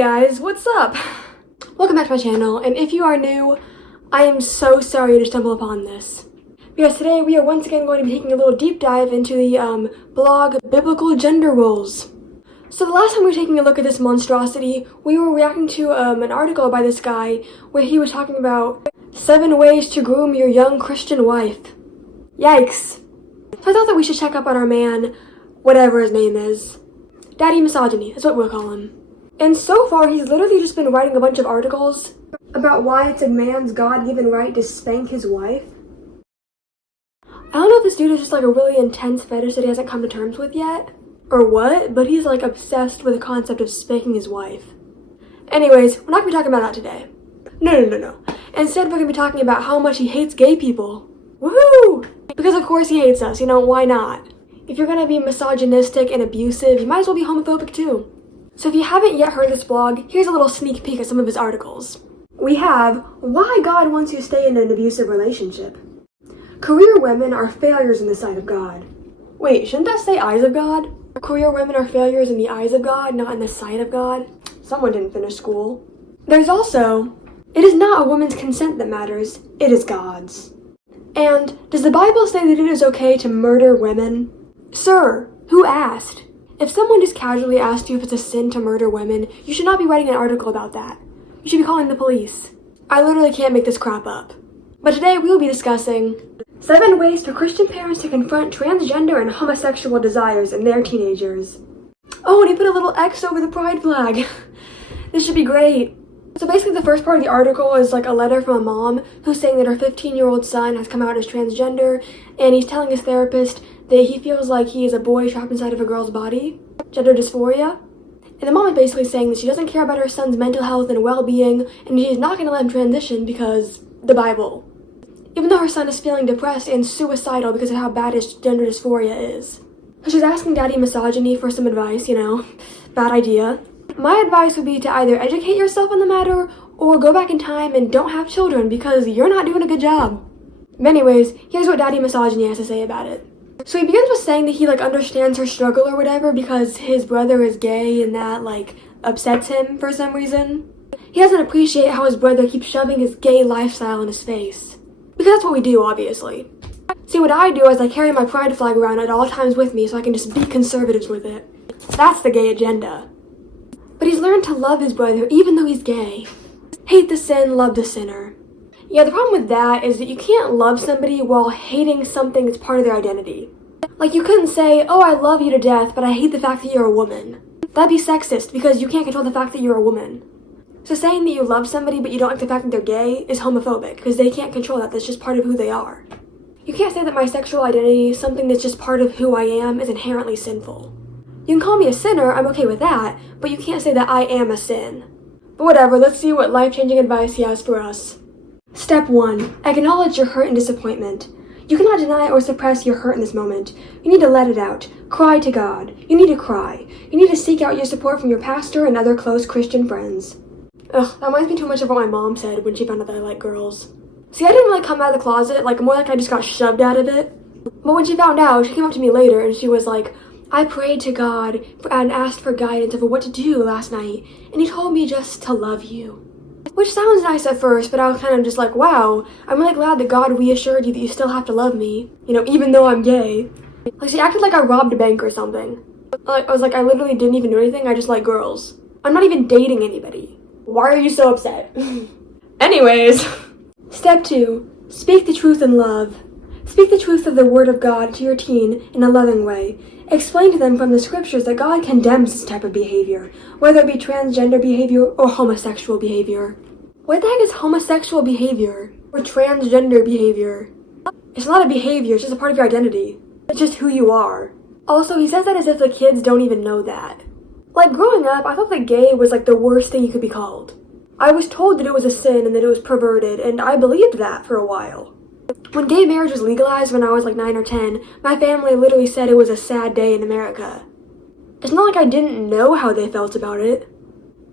guys, what's up? Welcome back to my channel, and if you are new, I am so sorry to stumble upon this. Because today we are once again going to be taking a little deep dive into the blog Biblical Gender Roles. So the last time we were taking a look at this monstrosity, we were reacting to an article by this guy where he was talking about 7 ways to groom your young Christian wife. Yikes. So I thought that we should check up on our man, whatever his name is. Daddy Misogyny, is what we'll call him. And so far, he's literally just been writing a bunch of articles about why it's a man's God-given right to spank his wife. I don't know if this dude is just like a really intense fetish that he hasn't come to terms with yet, or what, but he's like obsessed with the concept of spanking his wife. Anyways, we're not gonna be talking about that today. No. Instead, we're gonna be talking about how much he hates gay people. Woohoo! Because of course he hates us, why not? If you're gonna be misogynistic and abusive, you might as well be homophobic too. So if you haven't yet heard this blog, here's a little sneak peek at some of his articles. We have, Why God Wants You to Stay in an Abusive Relationship. Career women are failures in the sight of God. Wait, shouldn't that say eyes of God? Career women are failures in the eyes of God, not in the sight of God? Someone didn't finish school. There's also, it is not a woman's consent that matters, it is God's. And, does the Bible say that it is okay to murder women? Sir, who asked? If someone just casually asked you if it's a sin to murder women, you should not be writing an article about that. You should be calling the police. I literally can't make this crap up. But today we will be discussing 7 ways for Christian parents to confront transgender and homosexual desires in their teenagers. Oh, and he put a little X over the pride flag. This should be great. So basically the first part of the article is like a letter from a mom who's saying that her 15-year-old son has come out as transgender, and he's telling his therapist that he feels like he is a boy trapped inside of a girl's body, gender dysphoria. And the mom is basically saying that she doesn't care about her son's mental health and well-being, and she's not going to let him transition because the Bible. Even though her son is feeling depressed and suicidal because of how bad his gender dysphoria is. So she's asking Daddy Misogyny for some advice, bad idea. My advice would be to either educate yourself on the matter or go back in time and don't have children because you're not doing a good job. But anyways, here's what Daddy Misogyny has to say about it. So he begins with saying that he understands her struggle or whatever because his brother is gay and that upsets him for some reason. He doesn't appreciate how his brother keeps shoving his gay lifestyle in his face. Because that's what we do, obviously. See, what I do is I carry my pride flag around at all times with me so I can just be conservatives with it. That's the gay agenda. But he's learned to love his brother even though he's gay. Hate the sin, love the sinner. Yeah, the problem with that is that you can't love somebody while hating something that's part of their identity. You couldn't say, oh, I love you to death, but I hate the fact that you're a woman. That'd be sexist because you can't control the fact that you're a woman. So saying that you love somebody but you don't like the fact that they're gay is homophobic because they can't control that. That's just part of who they are. You can't say that my sexual identity, something that's just part of who I am, is inherently sinful. You can call me a sinner, I'm okay with that, but you can't say that I am a sin. But whatever, let's see what life-changing advice he has for us. Step 1. Acknowledge your hurt and disappointment. You cannot deny or suppress your hurt in this moment. You need to let it out. Cry to God. You need to cry. You need to seek out your support from your pastor and other close Christian friends. Ugh, that reminds me too much of what my mom said when she found out that I like girls. See, I didn't come out of the closet, more like I just got shoved out of it. But when she found out, she came up to me later and she was like, I prayed to God and asked for guidance over what to do last night, and he told me just to love you. Which sounds nice at first, but I was kind of just like, wow, I'm really glad that God reassured you that you still have to love me, even though I'm gay. She acted like I robbed a bank or something. I was like, I literally didn't even do anything, I just like girls. I'm not even dating anybody. Why are you so upset? Anyways. Step 2. Speak the truth in love. Speak the truth of the Word of God to your teen in a loving way. Explain to them from the scriptures that God condemns this type of behavior, whether it be transgender behavior or homosexual behavior. What the heck is homosexual behavior? Or transgender behavior? It's not a behavior, it's just a part of your identity. It's just who you are. Also, he says that as if the kids don't even know that. Growing up, I thought that gay was the worst thing you could be called. I was told that it was a sin and that it was perverted, and I believed that for a while. When gay marriage was legalized when I was 9 or 10, my family literally said it was a sad day in America. It's not like I didn't know how they felt about it.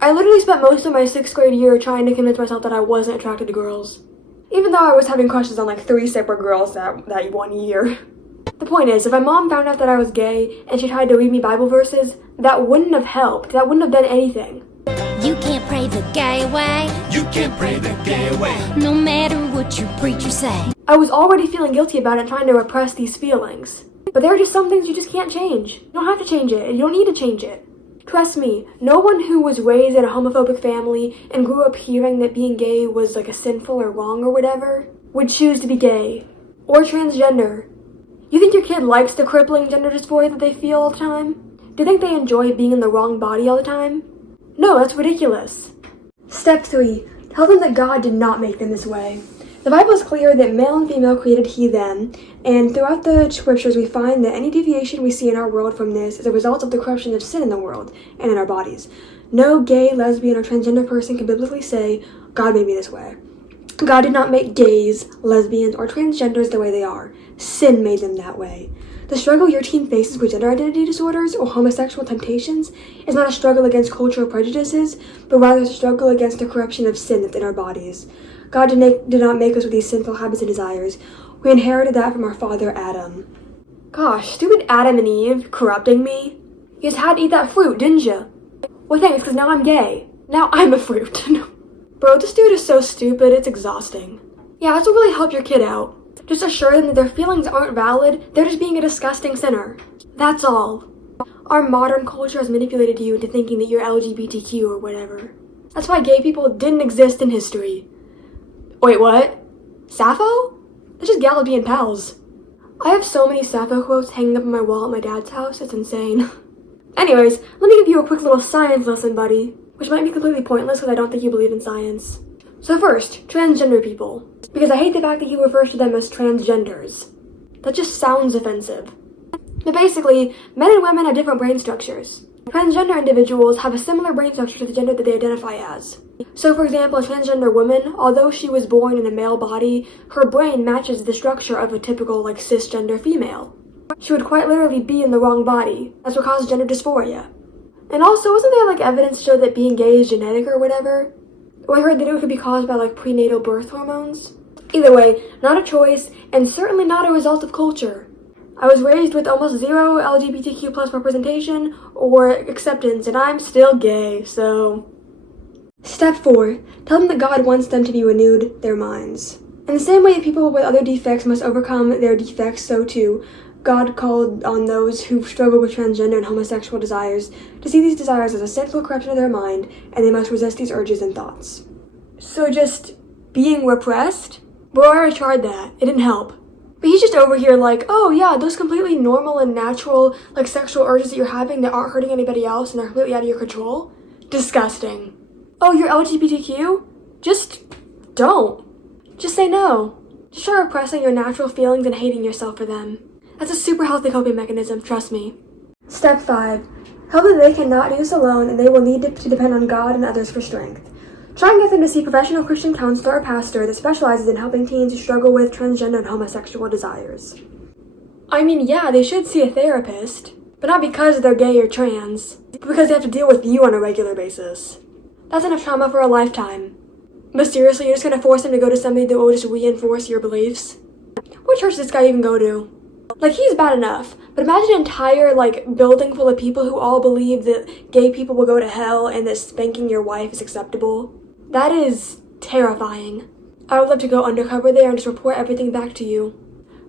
I literally spent most of my 6th grade year trying to convince myself that I wasn't attracted to girls. Even though I was having crushes on 3 separate girls that one year. The point is, if my mom found out that I was gay and she tried to read me Bible verses, that wouldn't have helped. That wouldn't have done anything. You can't pray the gay way. You can't pray the gay way. No matter what your preacher say. I was already feeling guilty about it and trying to repress these feelings. But there are just some things you just can't change. You don't have to change it, and you don't need to change it. Trust me, no one who was raised in a homophobic family and grew up hearing that being gay was like a sinful or wrong or whatever would choose to be gay. Or transgender. You think your kid likes the crippling gender dysphoria that they feel all the time? Do you think they enjoy being in the wrong body all the time? No, that's ridiculous. Step 3. Tell them that God did not make them this way. The Bible is clear that male and female created he, them, and throughout the scriptures we find that any deviation we see in our world from this is a result of the corruption of sin in the world and in our bodies. No gay, lesbian, or transgender person can biblically say, God made me this way. God did not make gays, lesbians, or transgenders the way they are. Sin made them that way. The struggle your teen faces with gender identity disorders or homosexual temptations is not a struggle against cultural prejudices, but rather a struggle against the corruption of sin within our bodies. God did not make us with these sinful habits and desires. We inherited that from our father Adam. Gosh, stupid Adam and Eve corrupting me. You just had to eat that fruit, didn't you? Well, thanks, because now I'm gay. Now I'm a fruit. Bro, this dude is so stupid, it's exhausting. Yeah, this will really help your kid out. Just assure them that their feelings aren't valid, they're just being a disgusting sinner. That's all. Our modern culture has manipulated you into thinking that you're LGBTQ or whatever. That's why gay people didn't exist in history. Wait, what? Sappho? That's just gals being pals. I have so many Sappho quotes hanging up on my wall at my dad's house, it's insane. Anyways, let me give you a quick little science lesson, buddy, which might be completely pointless because I don't think you believe in science. So first, transgender people. Because I hate the fact that he refers to them as transgenders. That just sounds offensive. But basically, men and women have different brain structures. Transgender individuals have a similar brain structure to the gender that they identify as. So for example, a transgender woman, although she was born in a male body, her brain matches the structure of a typical cisgender female. She would quite literally be in the wrong body. That's what causes gender dysphoria. And also, wasn't there evidence to show that being gay is genetic or whatever? Or I heard that it could be caused by prenatal birth hormones? Either way, not a choice, and certainly not a result of culture. I was raised with almost zero LGBTQ plus representation or acceptance, and I'm still gay, so... Step 4. Tell them that God wants them to be renewed their minds. In the same way that people with other defects must overcome their defects, so too, God called on those who struggle with transgender and homosexual desires to see these desires as a sinful corruption of their mind, and they must resist these urges and thoughts. So just being repressed? Bro, I already tried that. It didn't help. But he's just over here oh yeah, those completely normal and natural, sexual urges that you're having that aren't hurting anybody else and are completely out of your control? Disgusting. Oh, you're LGBTQ? Just don't. Just say no. Just try repressing your natural feelings and hating yourself for them. That's a super healthy coping mechanism, trust me. Step 5. Help that they cannot do this alone and they will need to depend on God and others for strength. Try and get them to see a professional Christian counselor or pastor that specializes in helping teens who struggle with transgender and homosexual desires. I mean, yeah, they should see a therapist, but not because they're gay or trans, but because they have to deal with you on a regular basis. That's enough trauma for a lifetime. But seriously, you're just gonna force them to go to somebody that will just reinforce your beliefs? What church does this guy even go to? He's bad enough, but imagine an entire, building full of people who all believe that gay people will go to hell and that spanking your wife is acceptable. That is terrifying. I would love to go undercover there and just report everything back to you.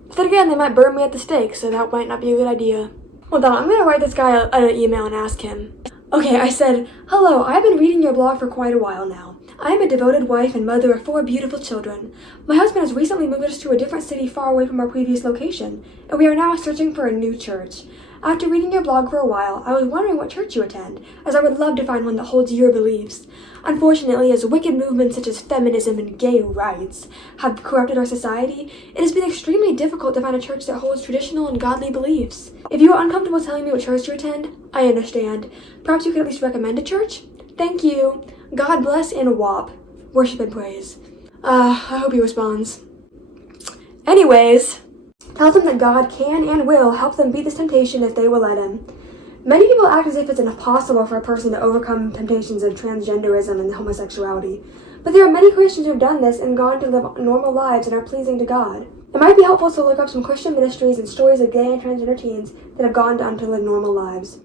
But then again, they might burn me at the stake, so that might not be a good idea. Hold on, I'm gonna write this guy an email and ask him. Okay, I said, hello, I've been reading your blog for quite a while now. I am a devoted wife and mother of 4 beautiful children. My husband has recently moved us to a different city far away from our previous location, and we are now searching for a new church. After reading your blog for a while, I was wondering what church you attend, as I would love to find one that holds your beliefs. Unfortunately, as wicked movements such as feminism and gay rights have corrupted our society, it has been extremely difficult to find a church that holds traditional and godly beliefs. If you are uncomfortable telling me what church you attend, I understand. Perhaps you could at least recommend a church? Thank you. God bless and WAP. Worship and praise. I hope he responds. Anyways, tell them that God can and will help them beat this temptation if they will let him. Many people act as if it's impossible for a person to overcome temptations of transgenderism and homosexuality, but there are many Christians who have done this and gone to live normal lives and are pleasing to God. It might be helpful to look up some Christian ministries and stories of gay and transgender teens that have gone on to live normal lives.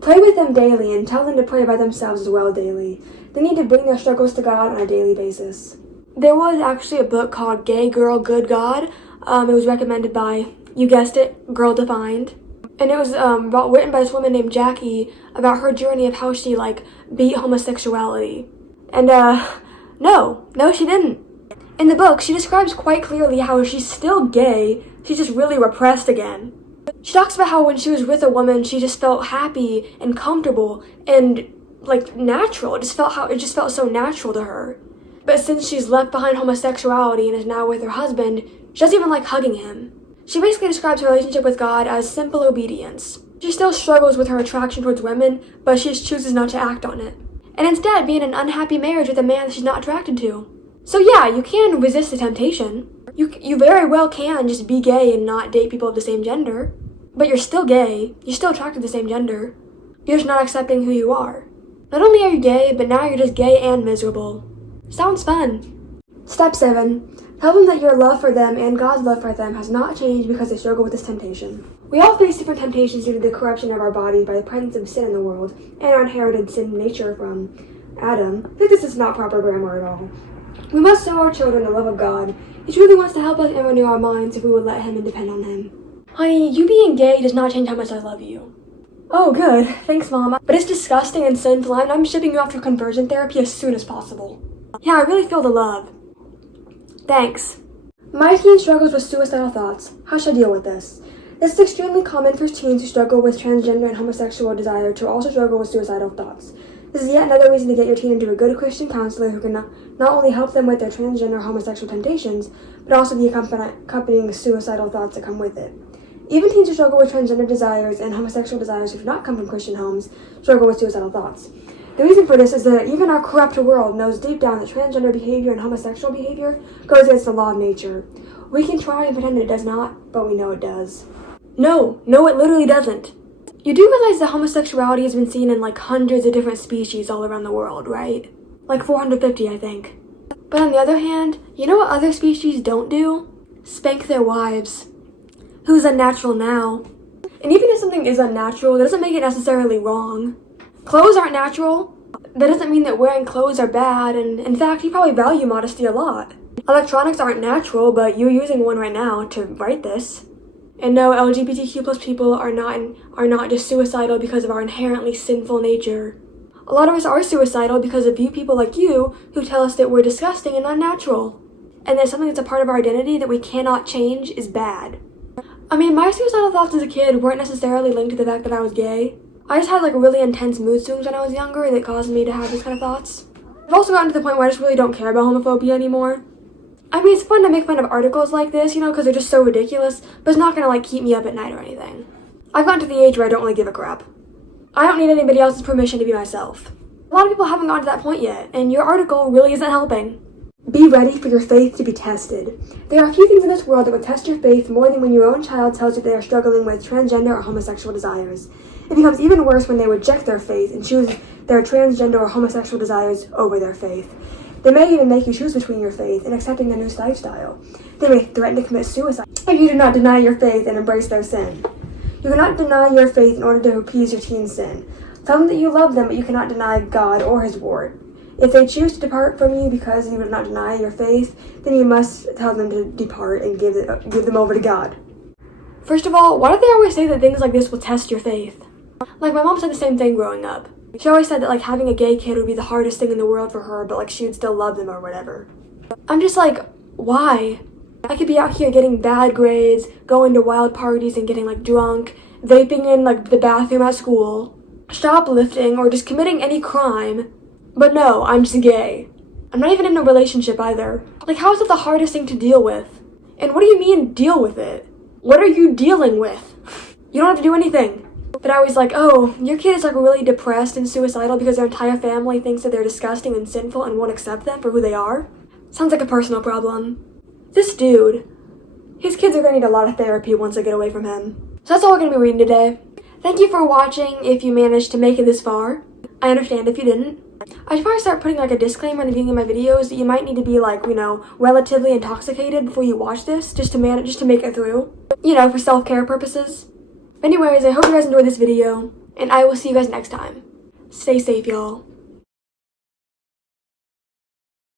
Pray with them daily and tell them to pray by themselves as well daily. They need to bring their struggles to God on a daily basis. There was actually a book called Gay Girl, Good God. It was recommended by, you guessed it, Girl Defined. And it was written by this woman named Jackie about her journey of how she, beat homosexuality. And, no, she didn't. In the book, she describes quite clearly how she's still gay, she's just really repressed again. She talks about how when she was with a woman, she just felt happy and comfortable and, natural. It just felt so natural to her. But since she's left behind homosexuality and is now with her husband, she doesn't even like hugging him. She basically describes her relationship with God as simple obedience. She still struggles with her attraction towards women, but she just chooses not to act on it. And instead be in an unhappy marriage with a man that she's not attracted to. So yeah, you can resist the temptation. You very well can just be gay and not date people of the same gender. But you're still gay. You're still attracted to the same gender. You're just not accepting who you are. Not only are you gay, but now you're just gay and miserable. Sounds fun. Step 7. Tell them that your love for them and God's love for them has not changed because they struggle with this temptation. We all face different temptations due to the corruption of our bodies by the presence of sin in the world and our inherited sin nature from Adam. I think this is not proper grammar at all. We must show our children the love of God. He truly wants to help us and renew our minds if we would let Him and depend on Him. Honey, you being gay does not change how much I love you. Oh, good. Thanks, Mom. But it's disgusting and sinful, and I'm shipping you off to conversion therapy as soon as possible. Yeah, I really feel the love. Thanks. My teen struggles with suicidal thoughts. How should I deal with this? This is extremely common for teens who struggle with transgender and homosexual desire to also struggle with suicidal thoughts. This is yet another reason to get your teen into a good Christian counselor who can not only help them with their transgender or homosexual temptations, but also the accompanying suicidal thoughts that come with it. Even teens who struggle with transgender desires and homosexual desires who do not come from Christian homes struggle with suicidal thoughts. The reason for this is that even our corrupt world knows deep down that transgender behavior and homosexual behavior goes against the law of nature. We can try and pretend that it does not, but we know it does. No, it literally doesn't. You do realize that homosexuality has been seen in hundreds of different species all around the world, right? 450, I think. But on the other hand, you know what other species don't do? Spank their wives. Who's unnatural now? And even if something is unnatural, that doesn't make it necessarily wrong. Clothes aren't natural. That doesn't mean that wearing clothes are bad, and in fact, you probably value modesty a lot. Electronics aren't natural, but you're using one right now to write this. And no, LGBTQ plus people are not just suicidal because of our inherently sinful nature. A lot of us are suicidal because of you people like you who tell us that we're disgusting and unnatural. And that something that's a part of our identity that we cannot change is bad. I mean, my suicidal thoughts as a kid weren't necessarily linked to the fact that I was gay. I just had really intense mood swings when I was younger that caused me to have these kind of thoughts. I've also gotten to the point where I just really don't care about homophobia anymore. I mean, it's fun to make fun of articles like this, because they're just so ridiculous, but it's not gonna keep me up at night or anything. I've gotten to the age where I don't really give a crap. I don't need anybody else's permission to be myself. A lot of people haven't gotten to that point yet, and your article really isn't helping. Be ready for your faith to be tested. There are a few things in this world that will test your faith more than when your own child tells you they are struggling with transgender or homosexual desires. It becomes even worse when they reject their faith and choose their transgender or homosexual desires over their faith. They may even make you choose between your faith and accepting their new lifestyle. They may threaten to commit suicide if you do not deny your faith and embrace their sin. You cannot deny your faith in order to appease your teen's sin. Tell them that you love them, but you cannot deny God or His word. If they choose to depart from you because you will not deny your faith, then you must tell them to depart and give them over to God. First of all, why do they always say that things like this will test your faith? My mom said the same thing growing up. She always said that having a gay kid would be the hardest thing in the world for her, but she would still love them or whatever. I'm just why? I could be out here getting bad grades, going to wild parties and getting drunk, vaping in the bathroom at school, shoplifting, or just committing any crime. But no, I'm just gay. I'm not even in a relationship either. How is it the hardest thing to deal with? And what do you mean, deal with it? What are you dealing with? You don't have to do anything. But I was oh, your kid is really depressed and suicidal because their entire family thinks that they're disgusting and sinful and won't accept them for who they are? Sounds like a personal problem. This dude, his kids are going to need a lot of therapy once they get away from him. So that's all we're going to be reading today. Thank you for watching if you managed to make it this far. I understand if you didn't. I should probably start putting a disclaimer in the beginning of my videos that you might need to be relatively intoxicated before you watch this just to make it through. For self-care purposes. Anyways, I hope you guys enjoyed this video, and I will see you guys next time. Stay safe, y'all.